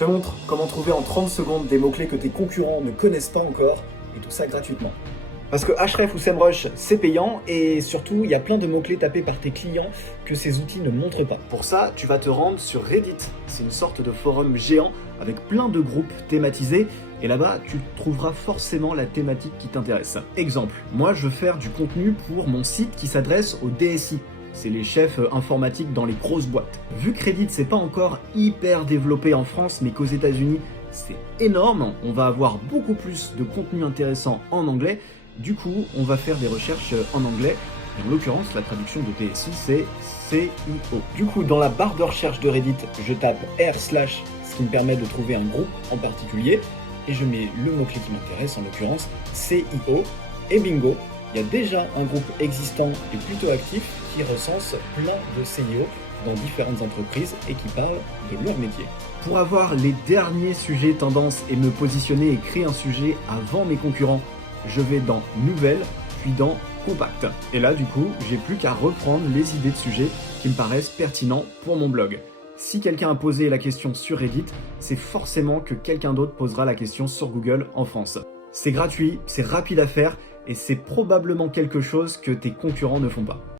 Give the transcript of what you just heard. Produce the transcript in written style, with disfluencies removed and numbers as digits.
te montre comment trouver en 30 secondes des mots-clés que tes concurrents ne connaissent pas encore, et tout ça gratuitement. Parce que Ahrefs ou SEMrush, c'est payant, et surtout, il y a plein de mots-clés tapés par tes clients que ces outils ne montrent pas. Pour ça, tu vas te rendre sur Reddit. C'est une sorte de forum géant avec plein de groupes thématisés, et là-bas, tu trouveras forcément la thématique qui t'intéresse. Exemple, moi je veux faire du contenu pour mon site qui s'adresse aux DSI. C'est les chefs informatiques dans les grosses boîtes. Vu que Reddit c'est pas encore hyper développé en France, mais qu'aux États-Unis c'est énorme, on va avoir beaucoup plus de contenu intéressant en anglais. Du coup, on va faire des recherches en anglais. Et en l'occurrence, la traduction de DSI c'est CIO. Du coup, dans la barre de recherche de Reddit, je tape r/, ce qui me permet de trouver un groupe en particulier, et je mets le mot-clé qui m'intéresse, en l'occurrence CIO, et bingo, il y a déjà un groupe existant et plutôt actif qui recense plein de CIO dans différentes entreprises et qui parle de leur métier. Pour avoir les derniers sujets tendances et me positionner et créer un sujet avant mes concurrents, je vais dans Nouvelles, puis dans Compact. Et là, du coup, j'ai plus qu'à reprendre les idées de sujets qui me paraissent pertinents pour mon blog. Si quelqu'un a posé la question sur Reddit, c'est forcément que quelqu'un d'autre posera la question sur Google en France. C'est gratuit, c'est rapide à faire, et c'est probablement quelque chose que tes concurrents ne font pas.